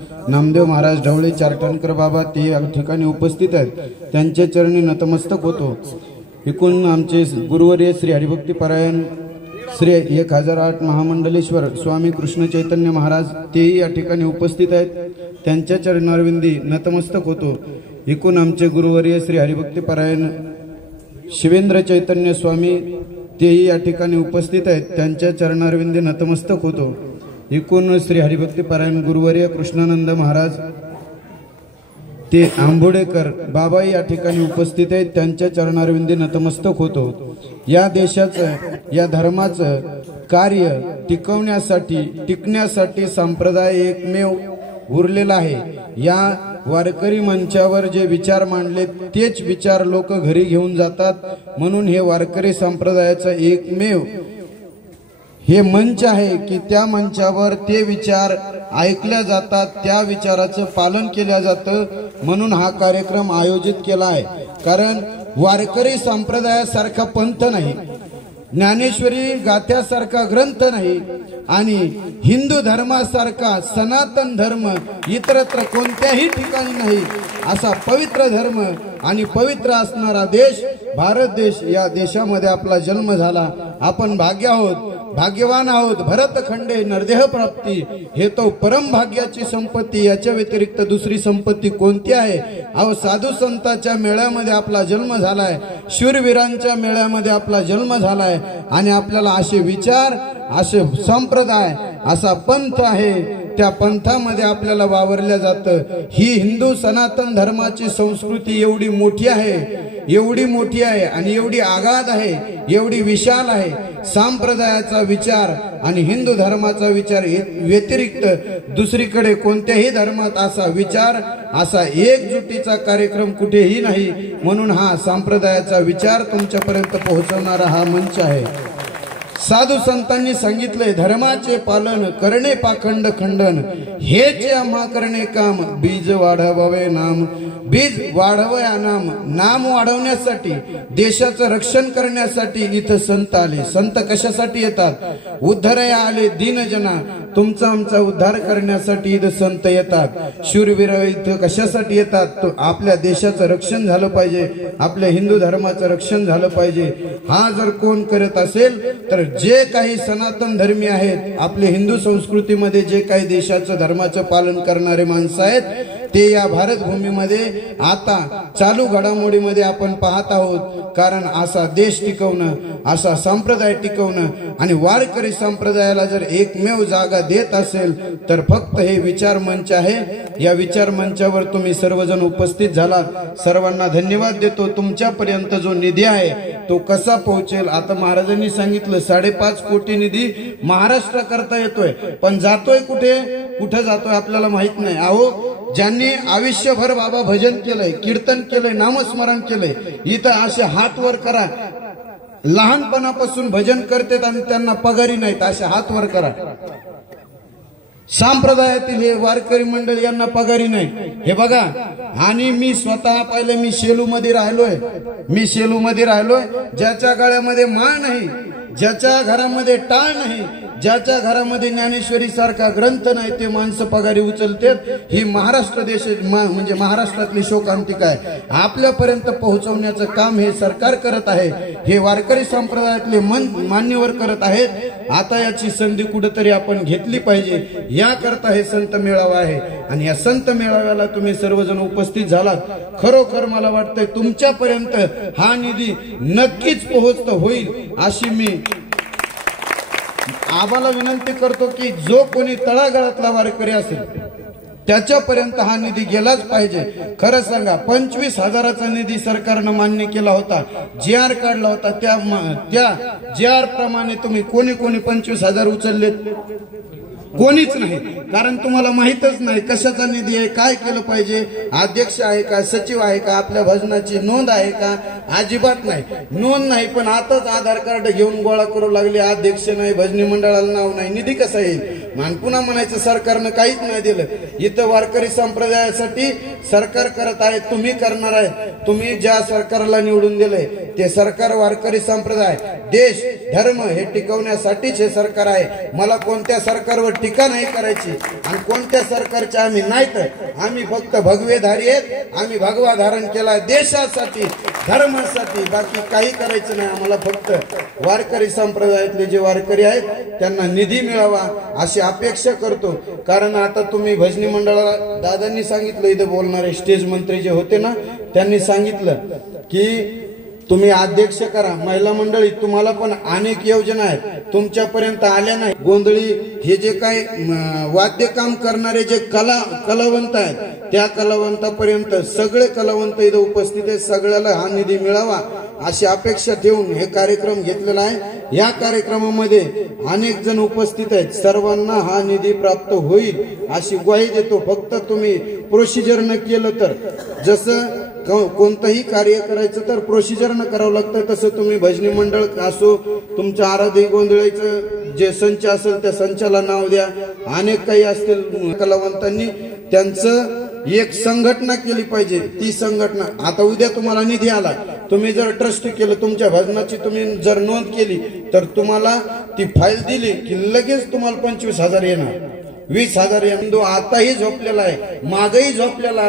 नामदेव महाराज ढवळे चारटणकर बाबा ते या ठिकाणी उपस्थित आहेत, त्यांच्या चरणी नतमस्तक होतो। एकूण आमचे गुरुवर्य श्री हरिभक्ती परायण श्री 1008 महामंडलेश्वर स्वामी कृष्ण चैतन्य महाराज तेही या ठिकाणी उपस्थित आहेत, त्यांच्या चरणारविंदी नतमस्तक होतो। एकूण आमचे गुरुवर्य श्री हरिभक्ती परायण शिवेंद्र चैतन्य स्वामी तेही या ठिकाणी उपस्थित आहेत, त्यांच्या चरणारविंदी नतमस्तक होतो। एकूण श्री हरिभक्ती परायण गुरुवर्य कृष्णानंद महाराज ते आंबोडेकर बाबा या ठिकाणी उपस्थित आहेत, त्यांच्या चरणारविंदी नतमस्तक होतो। या देशाचं या धर्माचं कार्य टिकण्यासाठी संप्रदाय एकमेव उरलेला आहे। या वारकरी मंचावर जे विचार मांडले तेच विचार लोक घरी घेऊन जातात, म्हणून हे वारकरी संप्रदायाचं एकमेव हे मंच आहे की त्या मंचावर ते विचार ऐकल्या जातात, त्या विचाराचं पालन केलं जातं, म्हणून हा कार्यक्रम आयोजित केला आहे। कारण वारकरी संप्रदायासारखा पंथ नाही, ज्ञानेश्वरी गाथ्यासारखा ग्रंथ नाही आणि हिंदू धर्मासारखा सनातन धर्म इतरत्र कोणत्याही ठिकाणी नाही। असा पवित्र धर्म आणि पवित्र असणारा देश भारत देश, या देशामध्ये आपला जन्म झाला। आपण भाग्यवान आहोत। भरतखंडे नरदेह प्राप्ती हे तो परम भाग्याची संपत्ती, याच्या व्यतिरिक्त दुसरी संपत्ती कोणती आहे? अहो, साधू संतांच्या मेळ्यामध्ये आपला जन्म झालाय, शूरवीरांच्या मेळ्यामध्ये आपला जन्म झालाय आणि आपल्याला असे विचार, असे संप्रदाय, असा पंथ आहे, त्या पंथामध्ये आपल्याला वावरल्या जातं। ही हिंदू सनातन धर्माची संस्कृती एवढी मोठी आहे आणि एवढी आगाध आहे, एवढी विशाल आहे। संप्रदायाचा विचार आणि हिंदू धर्माचा विचार व्यतिरिक्त दुसरीकडे कोणत्याही धर्मात असा विचार, असा एकजुटीचा कार्यक्रम कुठेही नाही, म्हणून हा संप्रदायाचा विचार तुमच्यापर्यंत पोहोचवणारा हा मंच आहे। साधू संतांनी सांगितले, धर्माचे पालन करणे पाखंड खंडन, हेच आम्हा करणे काम, बीज वाढवावे नाम, बीज वाढवया नाम वाढवण्यासाठी, देशाचं रक्षण करण्यासाठी इथं संत आले। संत कशासाठी येतात? उद्धारया आले दीनजना, तुमचा आमचा उद्धार करण्यासाठी इथं संत येतात। शूरवीर इथं कशासाठी येतात? तो आपल्या देशाचं रक्षण झालं पाहिजे, आपल्या हिंदू धर्माचं रक्षण झालं पाहिजे। हा जर कोण करत असेल तर जे काही सनातन धर्मी आहेत, आपल्या हिंदू संस्कृतीमध्ये जे काही देशाचं धर्माचं पालन करणारे माणसं आहेत, ते या भारत भूमीमध्ये आता चालू घडामोडीमध्ये आपण पाहत आहोत। कारण असा देश टिकवणं, असा संप्रदाय टिकवणं आणि वारकरी संप्रदायाला जर एकमेव जागा देत असेल तर फक्त हे विचार मंच आहे। या विचार मंचावर तुम्ही सर्वजण उपस्थित झालात, सर्वांना धन्यवाद देतो। तुमच्यापर्यंत जो निधी आहे तो कसा पोहोचेल? आता महाराजांनी सांगितलं 5.5 कोटी निधी महाराष्ट्र करता येतोय, पण जातोय कुठे जातोय आपल्याला माहित नाही। अहो, ज्यांनी आयुष्यभर बाबा भजन केलंय, कीर्तन केलंय, नामस्मरण केलंय, इथं असे हात वर करा, लहानपणापासून भजन करतात आणि त्यांना पगारी नाहीत, असे हात वर करा। संप्रदायातील हे वारकरी मंडळ यांना पगारी नाही, हे बघा। आणि मी स्वतः पाहिलं, मी शेलूमध्ये राहिलोय, ज्याच्या गळ्यामध्ये माळ नाही, ज्याच्या घरामध्ये टाळ नाही, ज्याच्या घरामध्ये ज्ञानेश्वरी सारखा ग्रंथ नाही, ते माणसं पगारी उचलतात। ही महाराष्ट्र देश म्हणजे महाराष्ट्रातली शोकांतिका आहे। आपल्यापर्यंत पोहोचवण्याचं काम हे सरकार करत आहे, हे वारकरी संप्रदायातले मान्यवर करत आहेत। आता याची संधी कुठेतरी आपण घेतली पाहिजे, याकरता हे संत मेळावा आहे आणि या संत मेळाव्याला तुम्ही सर्वजण उपस्थित झालात। खरोखर मला वाटतंय तुमच्यापर्यंत हा निधी नक्कीच होईल, अशी मी आम्हाला विनंती करतो की जो कोणी तळागाळातला वारकरी असेल त्याच्यापर्यंत हा निधी गेलाच पाहिजे। खरं सांगा, 25,000चा निधी सरकारनं मान्य केला होता, GR काढला होता, त्या GR प्रमाणे तुम्ही कोणी 25,000 उचललेत? कोणीच नाही, कारण तुम्हाला माहितच नाही कशाचा निधी आहे, काय केलं पाहिजे, अध्यक्ष आहे का, सचिव आहे का, आपल्या भजनाची नोंद आहे का? अजिबात नाही, नोंद नाही। पण आताच आधार कार्ड घेऊन गोळा करू लागले, अध्यक्ष नाही, भजनी मंडळाला नाव नाही, निधी कसा येईल? मान पुन्हा म्हणायचं सरकारनं काहीच नाही दिलं। इथं वारकरी संप्रदायासाठी सरकार करत आहे, तुम्ही करणार आहे। तुम्ही ज्या सरकारला निवडून दिलंय ते सरकार वारकरी संप्रदाय, देश, धर्म हे टिकवण्यासाठीच हे सरकार आहे. मला कोणत्या सरकारवर टीका नाही करायची आणि कोणत्या सरकारचे आम्ही नाहीत. आम्ही फक्त भगवेधारी आहेत. आम्ही भगवा धारण केला देशासाठी, धर्मासाठी, बाकी काही करायचं नाही आम्हाला. फक्त वारकरी संप्रदायातले जे वारकरी आहेत त्यांना निधी मिळावा अशी अपेक्षा करतो. कारण आता तुम्ही भजनी मंडळाला, दादांनी सांगितलं, इथं बोलणारे स्टेज मंत्री जे होते ना, त्यांनी सांगितलं की तुम्ही अध्यक्ष करा. महिला मंडळी, तुम्हाला पण अनेक योजना आहेत, तुमच्यापर्यंत आल्या नाही. गोंधळी हे जे काय वाद्य काम करणारे जे कलावंत आहेत त्या कलावंतापर्यंत सगळे कलावंत इथं उपस्थित आहेत. सगळ्याला हा निधी मिळावा अशी अपेक्षा ठेवून हे कार्यक्रम घेतलेला आहे. या कार्यक्रमामध्ये अनेक जण उपस्थित आहेत. सर्वांना हा निधी प्राप्त होईल अशी ग्वाही देतो. फक्त तुम्ही प्रोसिजर न केलं तर, जसं कोणतंही कार्य करायचं तर प्रोसिजर न करावं लागतं, तसं तुम्ही भजनी मंडळ असो, तुमच्या आराधी गोंधळीचं जे संच असेल त्या संचाला नाव द्या. अनेक काही असतील कलावंतांनी, त्यांचं एक संघटना केली पाहिजे. ती संघटना, आता उद्या तुम्हाला निधी आला, तुम्ही जर ट्रस्ट केलं, तुमच्या भजनाची तुम्ही जर नोंद केली तर तुम्हाला ती फाईल दिली की लगेच तुम्हाला 25,000 येणार, 20,000 हिंदू आताही झोपलेला आहे, मागही झोपलेला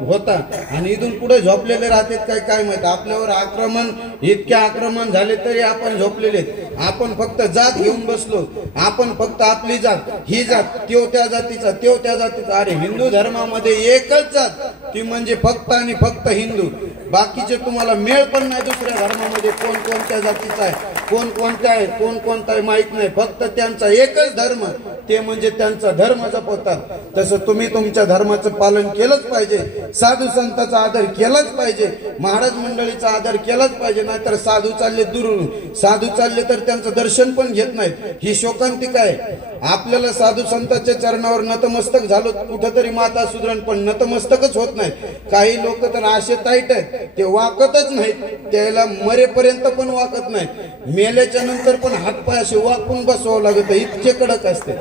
होता आणि इथून पुढे झोपलेले राहतात काय माहित. आपल्यावर आक्रमण, इतके आक्रमण झाले तरी आपण झोपलेले. आपण फक्त जात घेऊन बसलो. आपण फक्त आपली जात, ही जात, त्यो त्या जातीचा, त्यो त्या जातीचा. अरे हिंदू धर्मामध्ये एकच जात, ती म्हणजे फक्त आणि फक्त हिंदू. बाकीचे तुम्हाला मेळ पण नाही दुसऱ्या धर्मामध्ये कोण कोणत्या जातीचा आहे, कोण कोणत्या आहे, कोण कोणता आहे माहित नाही. फक्त त्यांचा एकच धर्म, ते म्हणजे त्यांचा धर्म जपतात. तसं तुम्ही तुमच्या धर्माचं पालन केलंच पाहिजे. साधू संतांचा आदर केलाच पाहिजे, महाराज मंडळीचा आदर केलाच पाहिजे. नाहीतर साधू चालले दुरून, साधू चालले तर त्यांचं दर्शन पण घेत नाहीत. ही शोकांतिका आहे. आपल्याला साधू संतांच्या चरणावर नतमस्तक झालो कुठेतरी माता सुधरण, पण नतमस्तकच होत नाहीत. काही लोक तर असे ताईट आहेत, ते वाकतच नाहीत, त्याला मरेपर्यंत पण वाकत नाहीत. मेल्याच्या नंतर पण हातपाय असे वाकून बसवावं लागत. इतके कडक असते.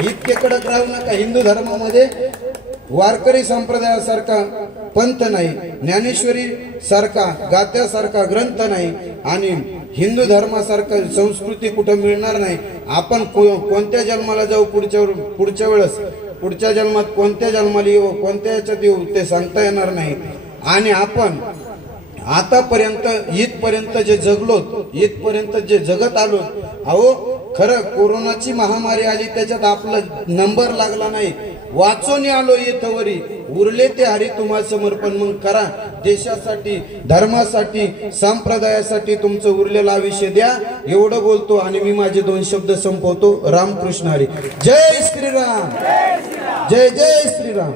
इतके कडक राहू नका. हिंदू धर्मामध्ये वारकरी संप्रदायासारखा पंथ नाही, ज्ञानेश्वरी सारखा गात्यासारखा ग्रंथ नाही आणि हिंदू धर्मासारखा संस्कृती कुठं मिळणार नाही. आपण कोणत्या जन्माला जाऊ पुढच्या वेळेस, पुढच्या जन्मात कोणत्या जन्माला येऊ, कोणत्या याच्यात येऊ ते सांगता येणार नाही. आणि आपण आतापर्यंत इथपर्यंत जे जगलो, इथपर्यंत जे जगत आलो, अहो खरं कोरोनाची महामारी आली, त्याच्यात आपला नंबर लागला नाही, वाचून आलो इथवरी. उरले ते हरी तुम्हा समर्पण. मग करा देशासाठी, धर्मासाठी, संप्रदायासाठी तुमचं उरलेलं आयुष्य द्या. एवढं बोलतो आणि मी माझे 2 शब्द संपवतो. रामकृष्ण हरी. जय श्रीराम. जय जय श्रीराम.